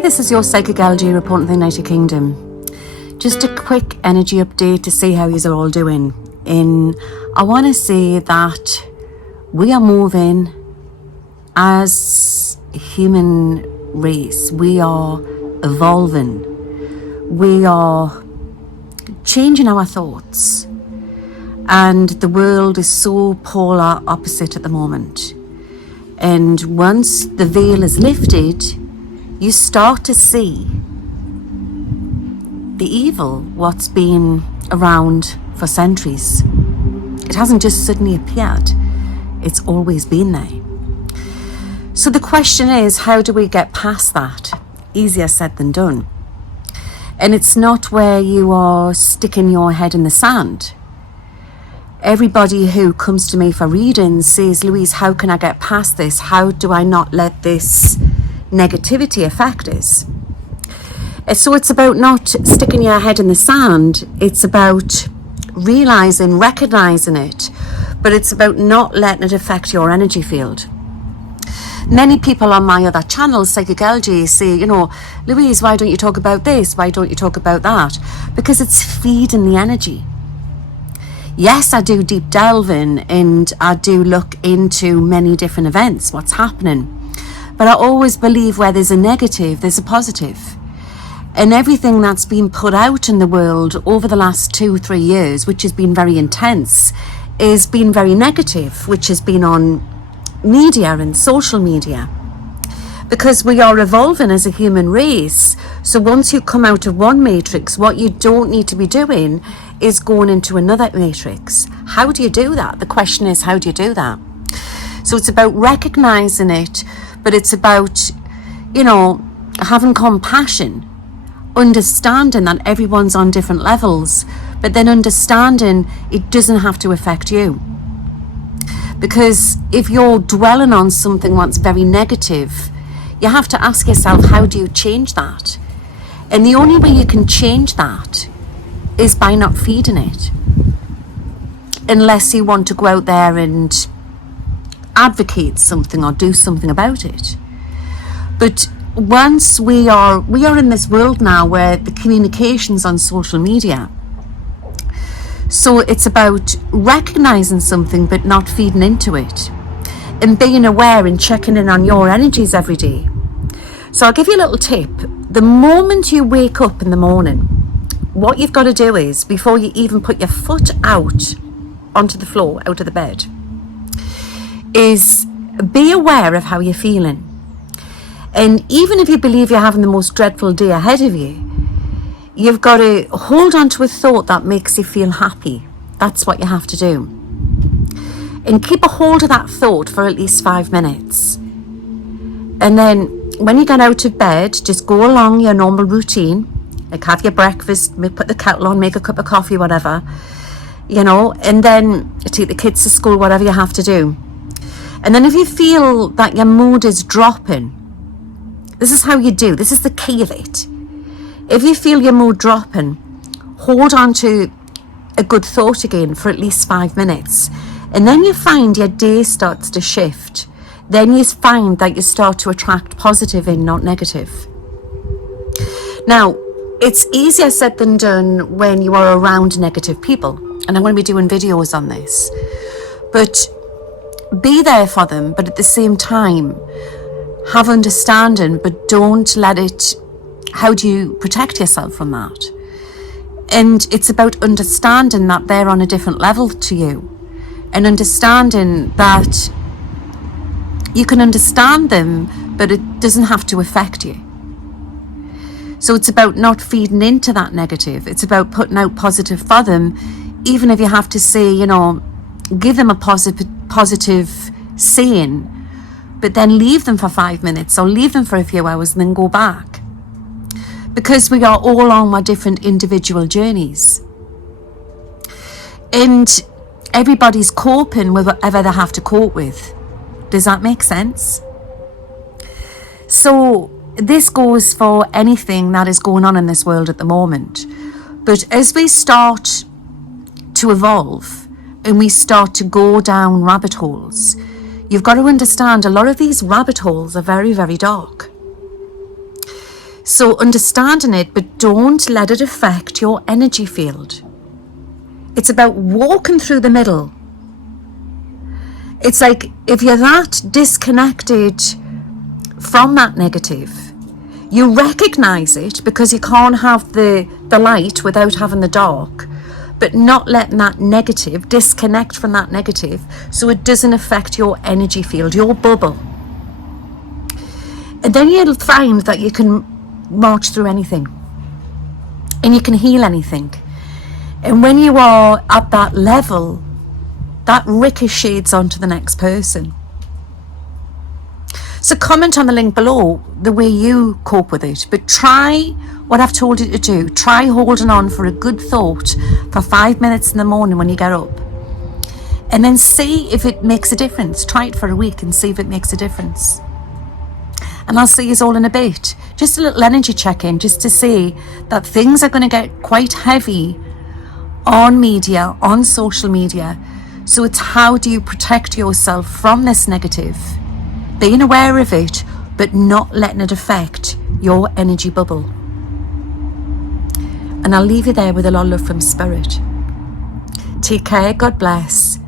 Hi, this is your Psychic LG reporting from the United Kingdom. Just a quick energy update to see how you're all doing. I want to say that we are moving as a human race. We are evolving. We are changing our thoughts. And the world is so polar opposite at the moment. And once the veil is lifted, you start to see the evil, what's been around for centuries. It hasn't just suddenly appeared, it's always been there. So the question is, how do we get past that? Easier said than done. And it's not where you are sticking your head in the sand. Everybody who comes to me for readings says, Louise, how can I get past this? How do I not let this negativity affect us? So it's about not sticking your head in the sand. It's about realizing, recognizing it, but it's about not letting it affect your energy field. Many people on my other channel, Psychic LG, say, Louise, why don't you talk about this? Why don't you talk about that? Because it's feeding the energy. Yes, I do deep delving and I do look into many different events, what's happening. But I always believe where there's a negative, there's a positive. And everything that's been put out in the world over the last 2-3 years, which has been very intense, is been very negative, which has been on media and social media. Because we are evolving as a human race. So once you come out of one matrix, what you don't need to be doing is going into another matrix. How do you do that? The question is, how do you do that? So it's about recognizing it, but it's about, having compassion, understanding that everyone's on different levels, but then understanding it doesn't have to affect you. Because if you're dwelling on something that's very negative, you have to ask yourself, how do you change that? And the only way you can change that is by not feeding it. Unless you want to go out there and advocate something or do something about it. But once we are in this world now where the communication's on social media. So it's about recognizing something but not feeding into it. And being aware and checking in on your energies every day. So I'll give you a little tip. The moment you wake up in the morning, what you've got to do is, before you even put your foot out onto the floor, out of the bed, is be aware of how you're feeling. And even if you believe you're having the most dreadful day ahead of you, you've got to hold on to a thought that makes you feel happy. That's what you have to do. And keep a hold of that thought for at least 5 minutes. And then when you get out of bed, just go along your normal routine, like have your breakfast, put the kettle on, make a cup of coffee, whatever, and then take the kids to school, whatever you have to do. And then if you feel that your mood is dropping, this is how you do, this is the key of it. If you feel your mood dropping, hold on to a good thought again for at least 5 minutes. And then you find your day starts to shift. Then you find that you start to attract positive and not negative. Now, it's easier said than done when you are around negative people. And I'm going to be doing videos on this. But be there for them, but at the same time, have understanding, but don't let it. How do you protect yourself from that? And it's about understanding that they're on a different level to you. And understanding that you can understand them, but it doesn't have to affect you. So it's about not feeding into that negative. It's about putting out positive for them, even if you have to say, give them a positive saying, but then leave them for 5 minutes or leave them for a few hours and then go back. Because we are all on our different individual journeys. And everybody's coping with whatever they have to cope with. Does that make sense? So this goes for anything that is going on in this world at the moment. But as we start to evolve and we start to go down rabbit holes, you've got to understand a lot of these rabbit holes are very, very dark. So understanding it, but don't let it affect your energy field. It's about walking through the middle. It's like if you're that disconnected from that negative, you recognize it because you can't have the light without having the dark, but not letting that negative disconnect from that negative so it doesn't affect your energy field, your bubble. And then you'll find that you can march through anything and you can heal anything. And when you are at that level, that ricochets onto the next person. So comment on the link below the way you cope with it, but try what I've told you to do. Try holding on for a good thought for 5 minutes in the morning when you get up, and then see if it makes a difference. Try it for a week and see if it makes a difference. And I'll see you all in a bit. Just a little energy check-in, just to see that things are going to get quite heavy on media, on social media. So it's how do you protect yourself from this negative? Being aware of it, but not letting it affect your energy bubble. And I'll leave you there with a lot of love from Spirit. Take care, God bless,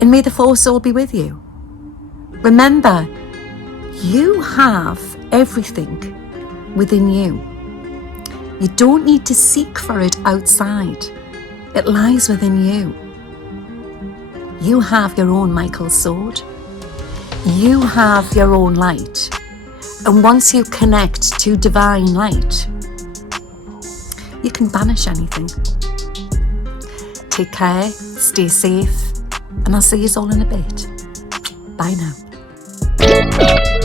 and may the force all be with you. Remember, you have everything within you. You don't need to seek for it outside. It lies within you. You have your own Michael's sword. You have your own light. And once you connect to divine light, you can banish anything. Take care, stay safe, and I'll see you all in a bit. Bye now.